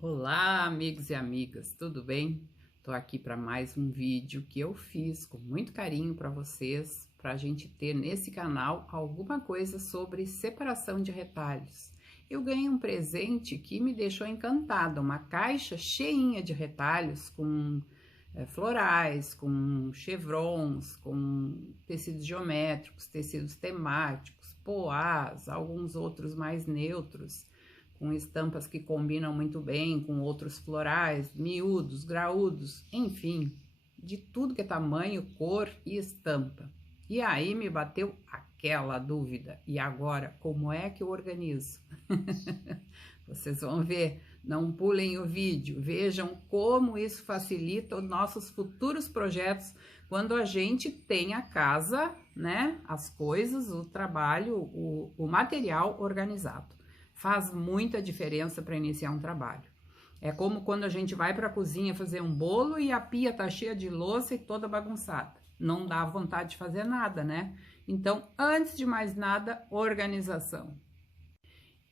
Olá, amigos e amigas, tudo bem? Tô aqui para mais um vídeo que eu fiz com muito carinho para vocês, para a gente ter nesse canal alguma coisa sobre separação de retalhos. Eu ganhei um presente que me deixou encantada, uma caixa cheinha de retalhos com florais, com chevrons, com tecidos geométricos, tecidos temáticos, poás, alguns outros mais neutros, com estampas que combinam muito bem com outros florais, miúdos, graúdos, enfim, de tudo que é tamanho, cor e estampa. E aí me bateu aquela dúvida, e agora, como é que eu organizo? Vocês vão ver, não pulem o vídeo, vejam como isso facilita os nossos futuros projetos quando a gente tem a casa, né, as coisas, o trabalho, o material organizado. Faz muita diferença para iniciar um trabalho. É como quando a gente vai para a cozinha fazer um bolo e a pia tá cheia de louça e toda bagunçada. Não dá vontade de fazer nada, né? Então, antes de mais nada, organização.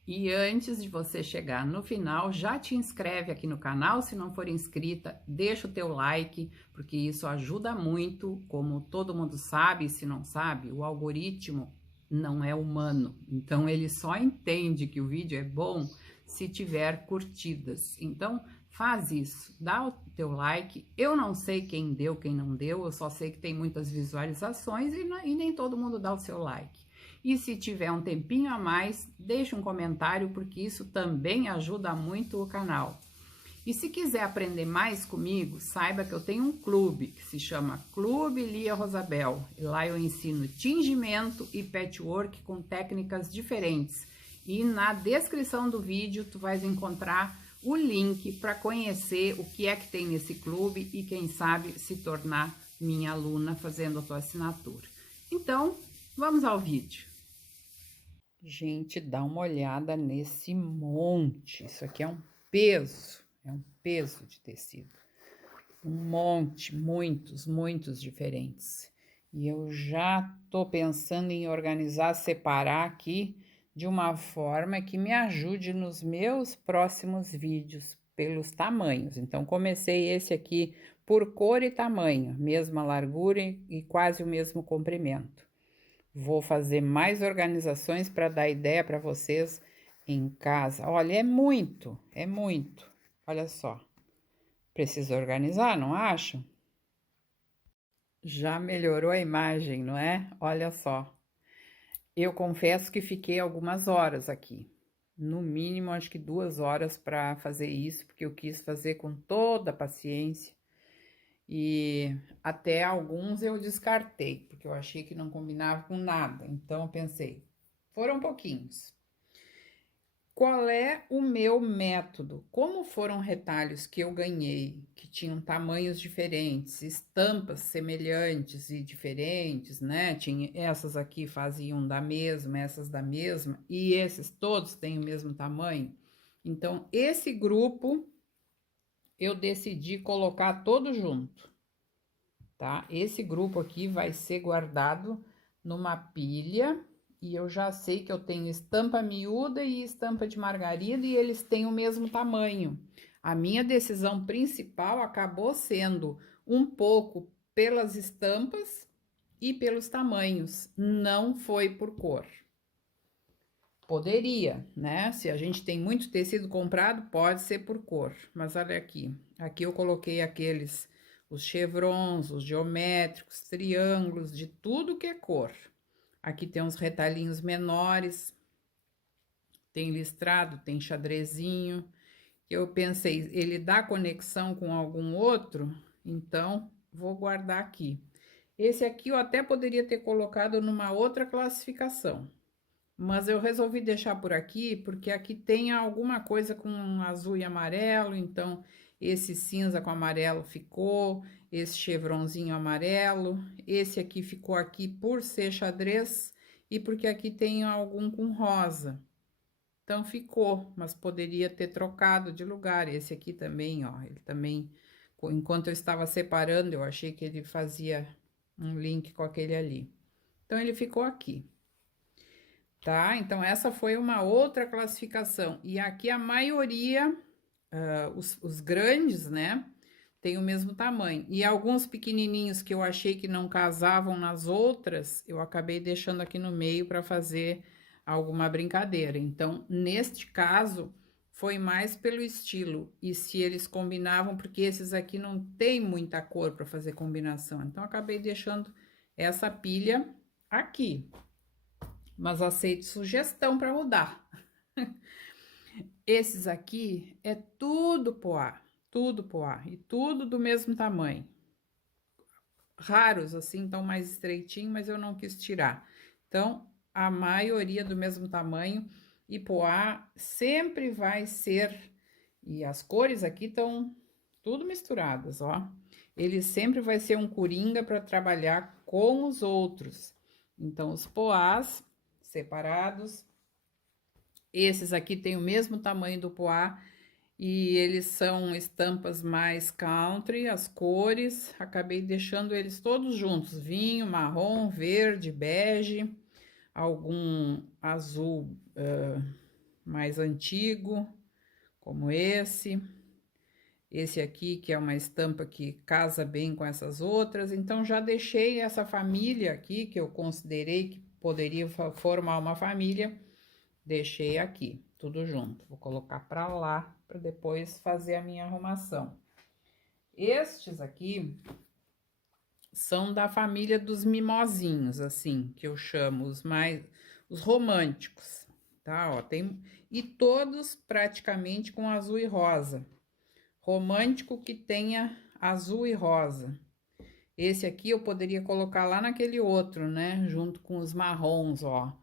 E antes de você chegar no final, já te inscreve aqui no canal, se não for inscrita, deixa o teu like, porque isso ajuda muito, como todo mundo sabe, se não sabe, o algoritmo não é humano, então ele só entende que o vídeo é bom se tiver curtidas. Então, faz isso, dá o teu like. Eu não sei quem deu, quem não deu, eu só sei que tem muitas visualizações e nem todo mundo dá o seu like. E se tiver um tempinho a mais, deixa um comentário, porque isso também ajuda muito o canal. E se quiser aprender mais comigo, saiba que eu tenho um clube que se chama Clube Lia Rosabel. E lá eu ensino tingimento e patchwork com técnicas diferentes. E na descrição do vídeo tu vais encontrar o link para conhecer o que é que tem nesse clube e quem sabe se tornar minha aluna fazendo a tua assinatura. Então, vamos ao vídeo. Gente, dá uma olhada nesse monte. Isso aqui é um peso de tecido. Um monte, muitos diferentes. E eu já tô pensando em organizar, separar aqui de uma forma que me ajude nos meus próximos vídeos pelos tamanhos. Então, comecei esse aqui por cor e tamanho, mesma largura e quase o mesmo comprimento. Vou fazer mais organizações para dar ideia para vocês em casa. Olha, é muito. Olha só. Preciso organizar, não acho? Já melhorou a imagem, não é? Olha só. Eu confesso que fiquei algumas horas aqui. No mínimo, acho que 2 horas para fazer isso, porque eu quis fazer com toda a paciência. E até alguns eu descartei, porque eu achei que não combinava com nada. Então, eu pensei, foram pouquinhos. Qual é o meu método? Como foram retalhos que eu ganhei, que tinham tamanhos diferentes, estampas semelhantes e diferentes, né? Tinha, essas aqui faziam da mesma, essas da mesma, e esses todos têm o mesmo tamanho. Então, esse grupo eu decidi colocar todo junto, tá? Esse grupo aqui vai ser guardado numa pilha. E eu já sei que eu tenho estampa miúda e estampa de margarida e eles têm o mesmo tamanho. A minha decisão principal acabou sendo um pouco pelas estampas e pelos tamanhos, não foi por cor. Poderia, né? Se a gente tem muito tecido comprado, pode ser por cor. Mas olha aqui, aqui eu coloquei aqueles, os chevrons, os geométricos, triângulos, de tudo que é cor. Aqui tem uns retalhinhos menores, tem listrado, tem xadrezinho. Eu pensei, ele dá conexão com algum outro, então vou guardar aqui. Esse aqui eu até poderia ter colocado numa outra classificação, mas eu resolvi deixar por aqui, porque aqui tem alguma coisa com azul e amarelo, então esse cinza com amarelo ficou, esse chevronzinho amarelo, esse aqui ficou aqui por ser xadrez e porque aqui tem algum com rosa. Então ficou, mas poderia ter trocado de lugar. Esse aqui também, ó, ele também, enquanto eu estava separando, eu achei que ele fazia um link com aquele ali. Então ele ficou aqui. Tá? Então, essa foi uma outra classificação. E aqui a maioria os grandes, né, tem o mesmo tamanho. E alguns pequenininhos que eu achei que não casavam nas outras, eu acabei deixando aqui no meio para fazer alguma brincadeira. Então, neste caso, foi mais pelo estilo e se eles combinavam, porque esses aqui não tem muita cor para fazer combinação. Então, acabei deixando essa pilha aqui. Mas aceito sugestão para mudar. Esses aqui é tudo poá e tudo do mesmo tamanho. Raros assim, então mais estreitinho, mas eu não quis tirar. Então, a maioria do mesmo tamanho e poá sempre vai ser, e as cores aqui estão tudo misturadas, ó. Ele sempre vai ser um coringa para trabalhar com os outros. Então, os poás separados. Esses aqui tem o mesmo tamanho do poá e eles são estampas mais country, as cores. Acabei deixando eles todos juntos: vinho, marrom, verde, bege, algum azul mais antigo, como esse. Esse aqui, que é uma estampa que casa bem com essas outras. Então, já deixei essa família aqui, que eu considerei que poderia formar uma família. Deixei aqui, tudo junto. Vou colocar pra lá, para depois fazer a minha arrumação. Estes aqui são da família dos mimosinhos, assim, que eu chamo os românticos, tá? Ó, e todos praticamente com azul e rosa. Romântico que tenha azul e rosa. Esse aqui eu poderia colocar lá naquele outro, né? Junto com os marrons, ó.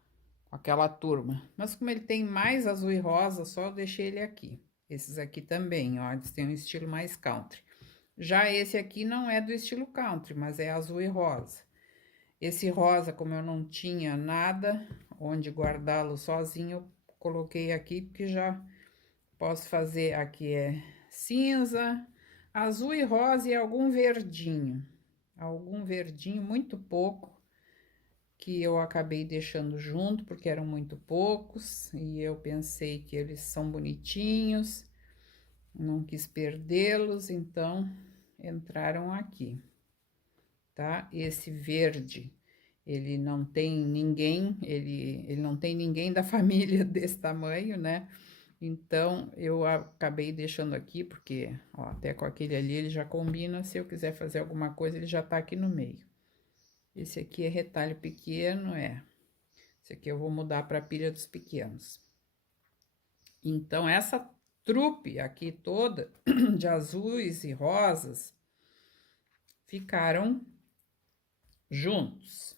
Aquela turma. Mas como ele tem mais azul e rosa, só eu deixei ele aqui. Esses aqui também, ó, eles têm um estilo mais country. Já esse aqui não é do estilo country, mas é azul e rosa. Esse rosa, como eu não tinha nada onde guardá-lo sozinho, eu coloquei aqui, porque já posso fazer. Aqui é cinza, azul e rosa e algum verdinho. Algum verdinho, muito pouco, que eu acabei deixando junto, porque eram muito poucos, e eu pensei que eles são bonitinhos, não quis perdê-los, então entraram aqui, tá? Esse verde, ele não tem ninguém, ele não tem ninguém da família desse tamanho, né? Então, eu acabei deixando aqui, porque, ó, até com aquele ali ele já combina, se eu quiser fazer alguma coisa, ele já tá aqui no meio. Esse aqui é retalho pequeno, esse aqui eu vou mudar para a pilha dos pequenos. Então, essa trupe aqui toda, de azuis e rosas, ficaram juntos.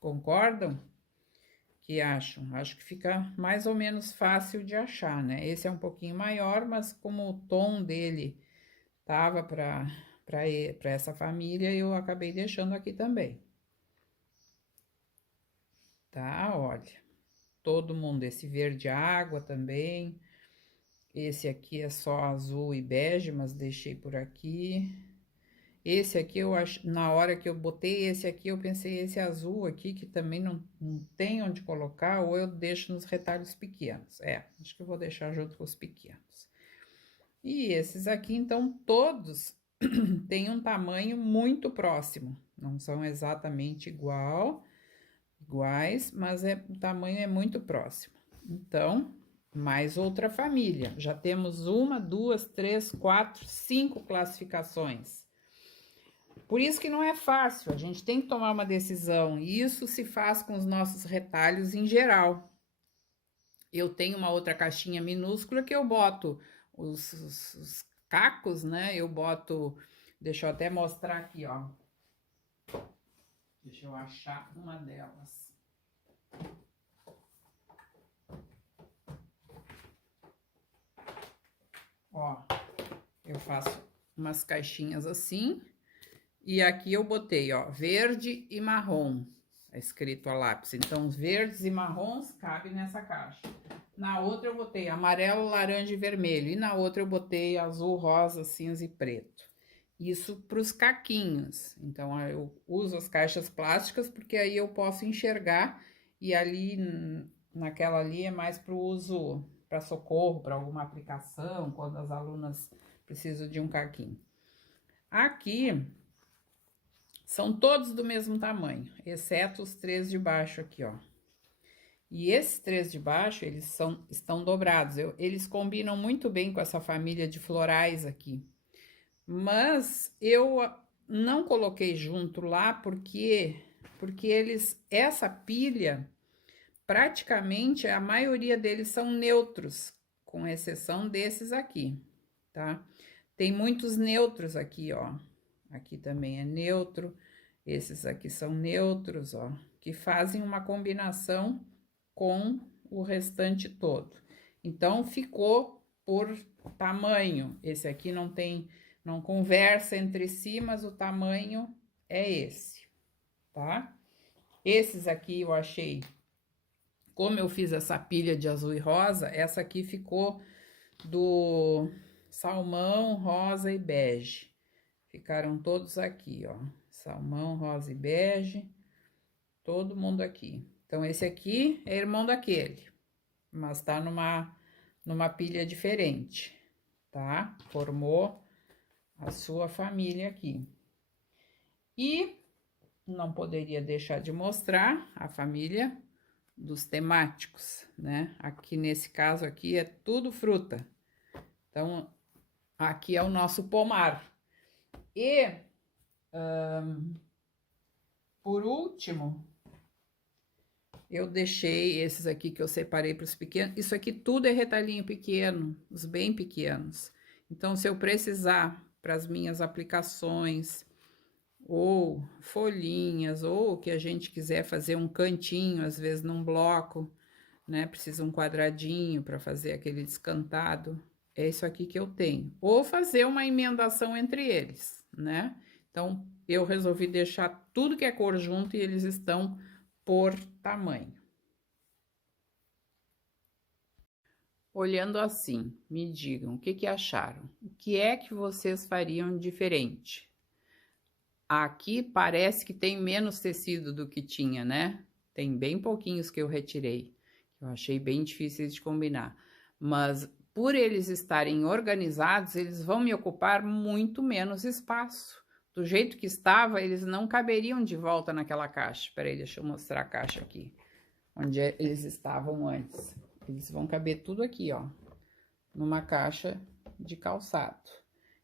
Concordam? Que acham? Acho que fica mais ou menos fácil de achar, né? Esse é um pouquinho maior, mas como o tom dele tava para essa família, eu acabei deixando aqui também. Tá? Olha, todo mundo, esse verde água também. Esse aqui é só azul e bege, mas deixei por aqui. Esse aqui eu acho, na hora que eu botei esse aqui, eu pensei esse azul aqui, que também não tem onde colocar, ou eu deixo nos retalhos pequenos. Acho que eu vou deixar junto com os pequenos. E esses aqui, então, todos têm um tamanho muito próximo. Não são exatamente iguais, mas o tamanho é muito próximo. Então, mais outra família. Já temos 1, 2, 3, 4, 5 classificações. Por isso que não é fácil, a gente tem que tomar uma decisão. E isso se faz com os nossos retalhos em geral. Eu tenho uma outra caixinha minúscula que eu boto os cacos, né? Eu boto, deixa eu até mostrar aqui, ó. Deixa eu achar uma delas. Ó, eu faço umas caixinhas assim, e aqui eu botei, ó, verde e marrom, é escrito a lápis. Então, os verdes e marrons cabem nessa caixa. Na outra eu botei amarelo, laranja e vermelho, e na outra eu botei azul, rosa, cinza e preto. Isso para os caquinhos. Então, eu uso as caixas plásticas, porque aí eu posso enxergar, e ali, naquela ali é mais para o uso para socorro, para alguma aplicação, quando as alunas precisam de um caquinho. Aqui são todos do mesmo tamanho, exceto os 3 de baixo aqui, ó. E esses 3 de baixo, eles estão dobrados. Eles combinam muito bem com essa família de florais aqui. Mas eu não coloquei junto lá porque essa pilha, praticamente a maioria deles são neutros, com exceção desses aqui, tá? Tem muitos neutros aqui, ó. Aqui também é neutro, esses aqui são neutros, ó, que fazem uma combinação com o restante todo. Então, ficou por tamanho. Esse aqui não conversa entre si, mas o tamanho é esse, tá? Esses aqui eu achei, como eu fiz essa pilha de azul e rosa, essa aqui ficou do salmão, rosa e bege. Ficaram todos aqui, ó. Salmão, rosa e bege, todo mundo aqui. Então, esse aqui é irmão daquele, mas tá numa pilha diferente, tá? Formou a sua família aqui. E não poderia deixar de mostrar a família dos temáticos, né? Aqui, nesse caso aqui, é tudo fruta. Então, aqui é o nosso pomar. E, por último, eu deixei esses aqui que eu separei para os pequenos. Isso aqui tudo é retalhinho pequeno, os bem pequenos. Então, se eu precisar para as minhas aplicações, ou folhinhas, ou o que a gente quiser fazer um cantinho, às vezes num bloco, né? Precisa um quadradinho para fazer aquele descantado. É isso aqui que eu tenho. Ou fazer uma emendação entre eles, né? Então, eu resolvi deixar tudo que é cor junto e eles estão por tamanho. Olhando assim, me digam o que acharam. O que é que vocês fariam diferente? Aqui parece que tem menos tecido do que tinha, né? Tem bem pouquinhos que eu retirei. Eu achei bem difícil de combinar. Mas por eles estarem organizados, eles vão me ocupar muito menos espaço. Do jeito que estava, eles não caberiam de volta naquela caixa. Peraí, deixa eu mostrar a caixa aqui, onde eles estavam antes. Eles vão caber tudo aqui, ó, numa caixa de calçado.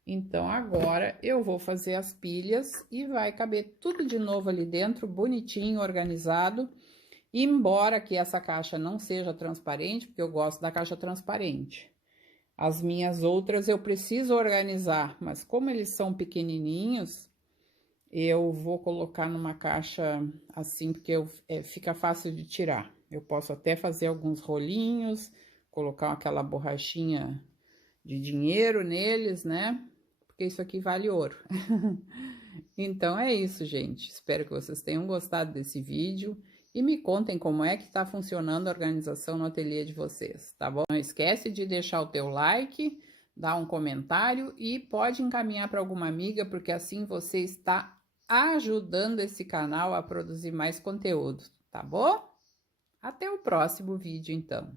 Então, agora eu vou fazer as pilhas e vai caber tudo de novo ali dentro, bonitinho, organizado. Embora que essa caixa não seja transparente, porque eu gosto da caixa transparente. As minhas outras eu preciso organizar, mas como eles são pequenininhos, eu vou colocar numa caixa assim, porque fica fácil de tirar. Eu posso até fazer alguns rolinhos, colocar aquela borrachinha de dinheiro neles, né? Porque isso aqui vale ouro. Então, é isso, gente. Espero que vocês tenham gostado desse vídeo. E me contem como é que tá funcionando a organização no ateliê de vocês, tá bom? Não esquece de deixar o teu like, dar um comentário e pode encaminhar para alguma amiga, porque assim você está ajudando esse canal a produzir mais conteúdo, tá bom? Até o próximo vídeo, então.